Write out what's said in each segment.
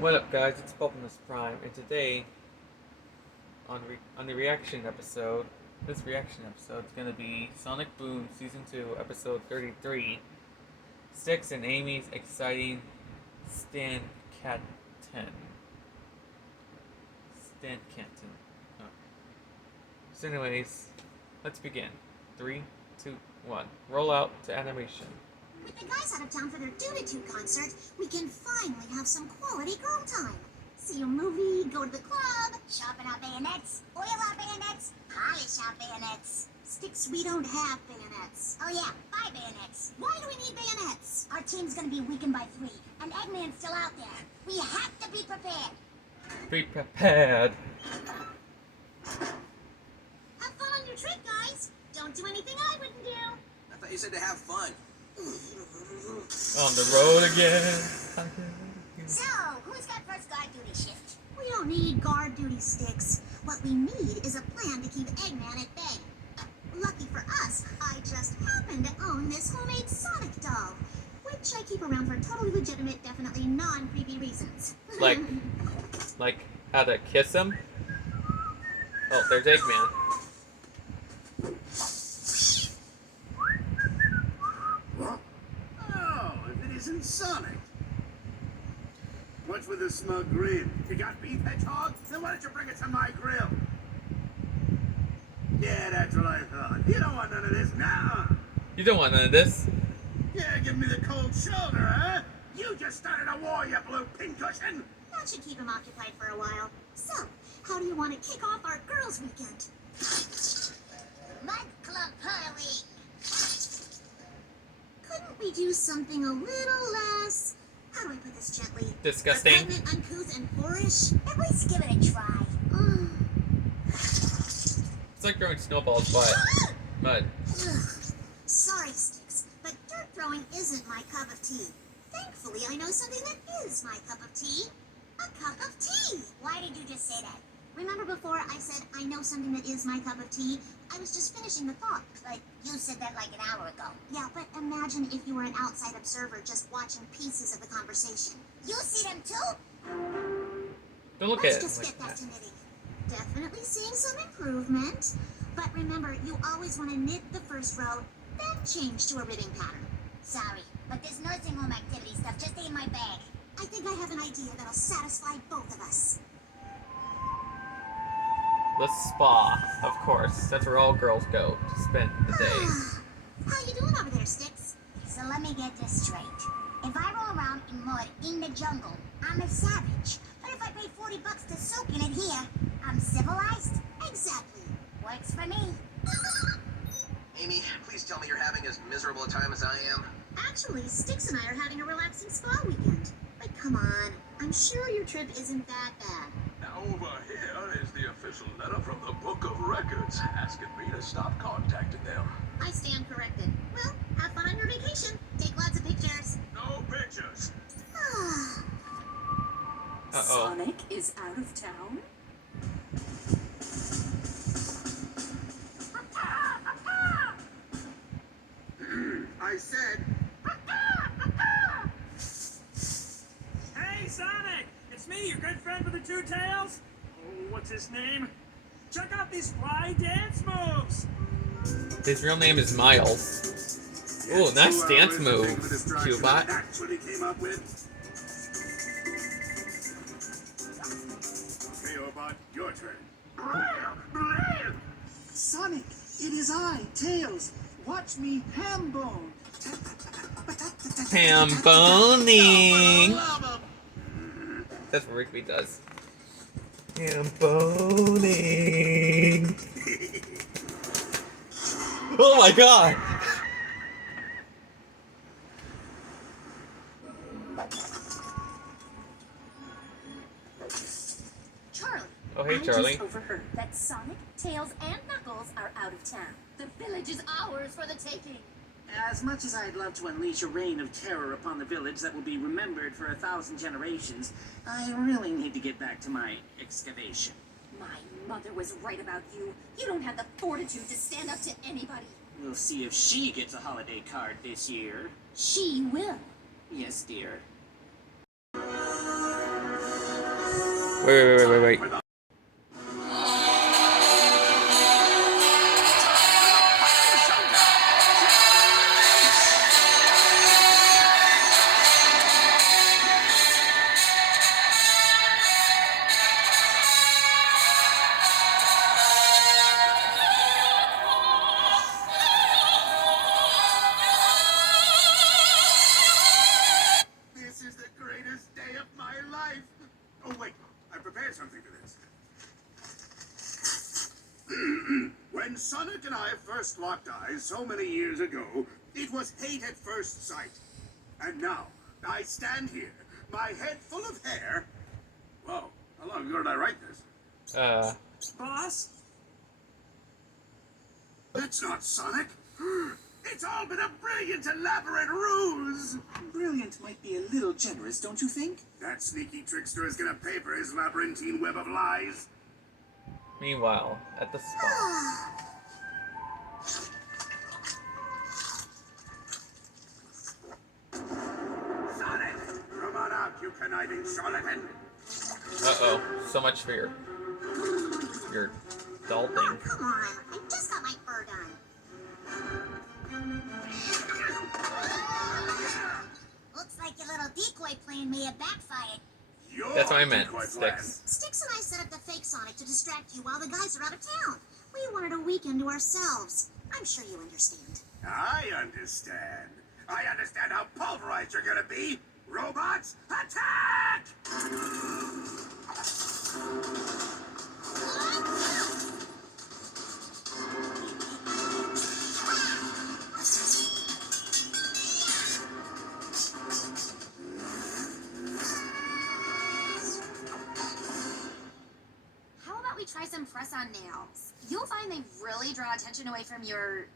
What up, guys? It's Bumblemus Prime, and today on the reaction episode, this reaction episode is gonna be Sonic Boom Season 2, Episode 33, Six and Amy's exciting Stan Canton. Stan Canton. Oh. So, anyways, let's begin. 3, 2, 1. Roll out to animation. With the guys out of town for their Doo-Doo concert, we can finally have some quality girl time. See a movie, go to the club, sharpen our bayonets, oil our bayonets, polish our bayonets. Sticks, we don't have bayonets. Oh yeah, buy bayonets. Why do we need bayonets? Our team's gonna be weakened by 3, and Eggman's still out there. We have to be prepared. Be prepared. Have fun on your trip, guys. Don't do anything I wouldn't do. I thought you said to have fun. On the road again. So, who's got first guard duty shift? We don't need guard duty, Sticks. What we need is a plan to keep Eggman at bay. Lucky for us, I just happen to own this homemade Sonic doll, which I keep around for totally legitimate, definitely non-creepy reasons. Like how to kiss him? Oh, there's Eggman. Oh, if it isn't Sonic. What's with the smug grin? You got beef, Hedgehog? Then why don't you bring it to my grill? Yeah, that's what I thought. You don't want none of this, nah. You don't want none of this. Yeah, give me the cold shoulder, huh? You just started a war, you blue pincushion. That should keep him occupied for a while. So, how do you want to kick off our girls' weekend? Mud Club Party! Couldn't we do something a little less... How do I put this gently? Disgusting. Repugnant, uncouth, and boorish? At least give it a try. It's like throwing snowballs, but mud. Sorry, Sticks, but dirt throwing isn't my cup of tea. Thankfully, I know something that is my cup of tea. A cup of tea! Why did you just say that? Remember before I said I know something that is my cup of tea? I was just finishing the thought. But you said that like an hour ago. Yeah, but imagine if you were an outside observer just watching pieces of the conversation. You see them too? Don't look Let's at it just like get back that. to knitting. Definitely seeing some improvement. But remember, you always want to knit the first row, then change to a ribbing pattern. Sorry, but this nursing home activity stuff just ain't my bag. I think I have an idea that'll satisfy both of us. The spa, of course. That's where all girls go to spend the day. How you doing over there, Sticks? So let me get this straight. If I roll around in mud in the jungle, I'm a savage. But if I pay $40 to soak in it here, I'm civilized? Exactly. Works for me. Amy, please tell me you're having as miserable a time as I am. Actually, Sticks and I are having a relaxing spa weekend. But come on, I'm sure your trip isn't that bad. Now over here is the official letter from the Book of Records asking me to stop contacting them. I stand corrected. Well, have fun on your vacation. Take lots of pictures. No pictures. Uh-oh. Sonic is out of town? I said, Hey, Sonic! It's me, your good friend with the two tails. Oh, what's his name? Check out these fly dance moves! His real name is Miles. Ooh, nice dance move, Cubot. actually came up with. Okay, Obot, your turn. Sonic, it is I, Tails. Watch me ham bone. Ham boning. That's what Rigby does. Ham boning. Oh my god! Charlie. Oh, hey, I Charlie. just overheard that Sonic, Tails, and Knuckles are out of town. The village is ours for the taking. As much as I'd love to unleash a reign of terror upon the village that will be remembered for 1,000 generations, I really need to get back to my excavation. My mother was right about you. You don't have the fortitude to stand up to anybody. We'll see if she gets a holiday card this year. She will. Yes, dear. Wait. This is the greatest day of my life. Oh, wait. I prepared something for this. When Sonic and I first locked eyes so many years ago, it was hate at first sight. And now, I stand here, my head full of hair. Whoa, how long ago did I write this? Boss? That's not Sonic. It's all been a brilliant, elaborate ruse. Brilliant might be a little generous, don't you think? That sneaky trickster is gonna pay for his labyrinthine web of lies. Meanwhile, at the spa. Sonic! Come on out, you conniving charlatan. Uh-oh. So much for your doll Oh, thing. come on. I just got my fur done. Looks like your little decoy plan may have backfired. Your That's what I meant, decoy plan. Sticks. Sticks and I set up the fake Sonic to distract you while the guys are out of town. We wanted a weekend to ourselves. I'm sure you understand. I understand. I understand how pulverized you're gonna be. Robots, attack! How about we try some press-on nails? You'll find they really draw attention away from your,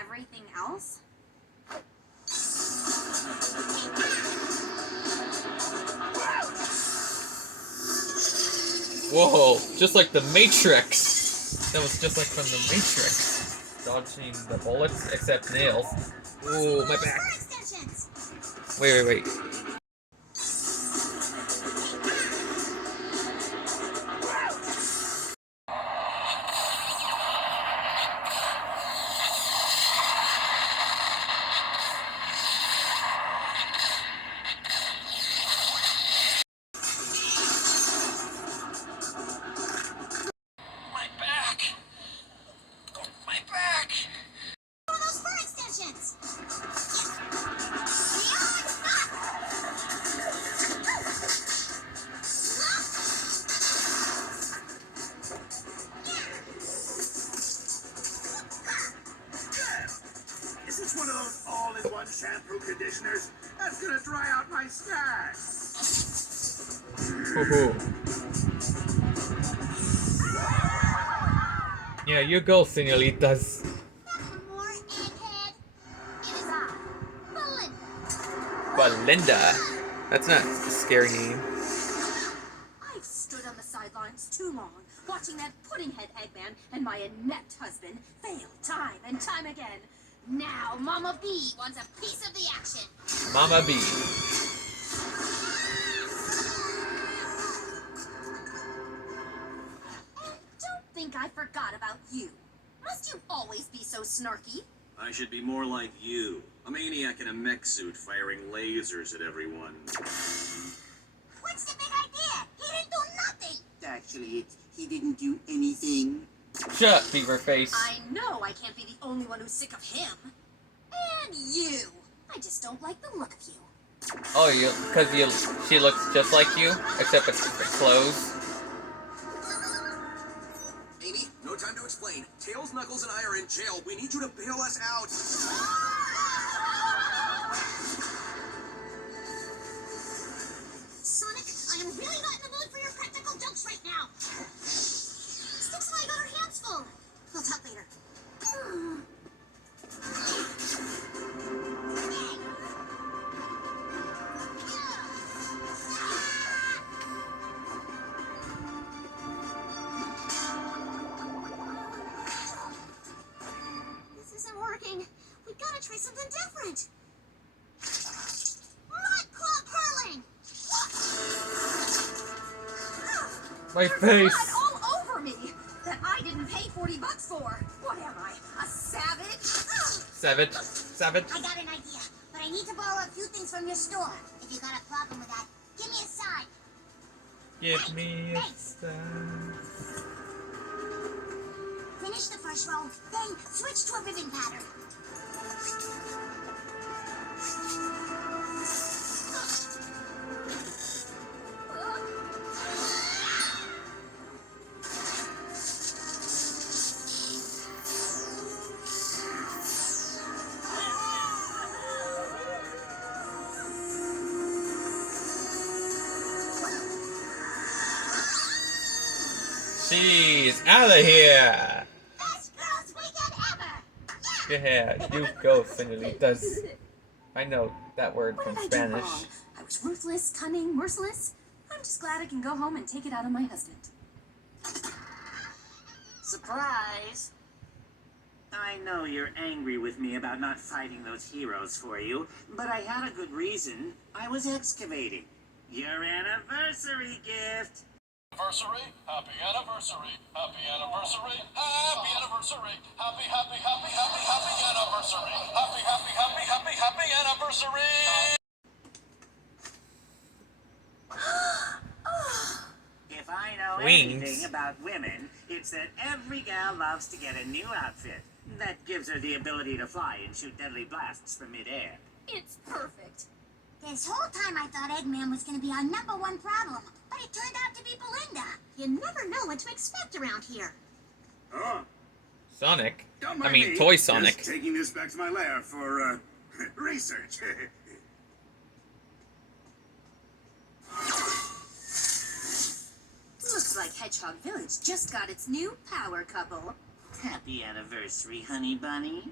everything else. Whoa, just like the Matrix. That was just like from the Matrix. Dodging the bullets, except nails. Ooh, my back. Fur extensions! Wait. One of those fur extensions! Is this one of those all-in-one shampoo conditioners? That's gonna dry out my stash. Woohoo. Yeah, you go, senoritas. More egghead. It is I, Belinda. Belinda. That's not a scary name. I've stood on the sidelines too long, watching that pudding-head Eggman and my inept husband fail time and time again. Now Mama B wants a piece of the action. Mama B. And don't think I forgot about you. Must you always be so snarky? I should be more like you. A maniac in a mech suit firing lasers at everyone. What's the big idea? He didn't do nothing. Actually, he didn't do anything. Shut up, beaver face. I know I can't be the only one who's sick of him. And you. I just don't like the look of you. Oh, she looks just like you, except with the clothes. Amy, no time to explain. Tails, Knuckles, and I are in jail. We need you to bail us out. Sonic, I am really not in the mood for your practical jokes right now. Sticks and I got our hands full. We'll talk later. This isn't working. We gotta try something different. Mud club hurling! My There's face. blood all over me that I didn't pay $40 for. What am I, a savage? Savage. I got an idea, but I need to borrow a few things from your store. If you got a problem with that, give me a sign. Give me a Thanks. sign. Finish the first row, then switch to a ribbon pattern. She's out of here. Best girls weekend ever! Go ahead, you go, senoritas. I know that word What from did I do Spanish. wrong? I was ruthless, cunning, merciless. I'm just glad I can go home and take it out on my husband. Surprise! I know you're angry with me about not fighting those heroes for you, but I had a good reason. I was excavating. Your anniversary gift! Anniversary, happy anniversary, happy anniversary, happy anniversary, happy, happy, happy, happy, happy anniversary, happy, happy, happy, happy, happy anniversary. If I know Wings. anything about women, it's that every gal loves to get a new outfit. That gives her the ability to fly and shoot deadly blasts from midair. It's perfect. This whole time I thought Eggman was going to be our #1 problem, but it turned out to be Belinda. You never know what to expect around here. Oh, Sonic. don't I mind mean, me. Toy Sonic. Just taking this back to my lair for, research. Looks like Hedgehog Village just got its new power couple. Happy anniversary, honey bunny.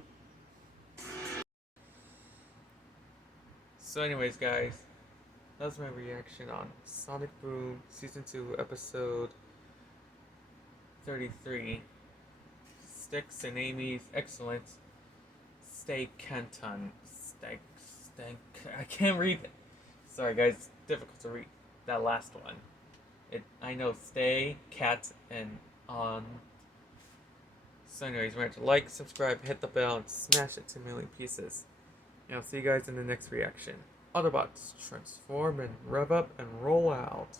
So anyways, guys, that was my reaction on Sonic Boom Season 2, Episode 33. Sticks and Amy's excellent staycation. I can't read it. Sorry guys, it's difficult to read that last one. I know stay, cat, and on. So anyways, remember to like, subscribe, hit the bell, and smash it to a million pieces. And I'll see you guys in the next reaction. Autobots, transform and rev up and roll out.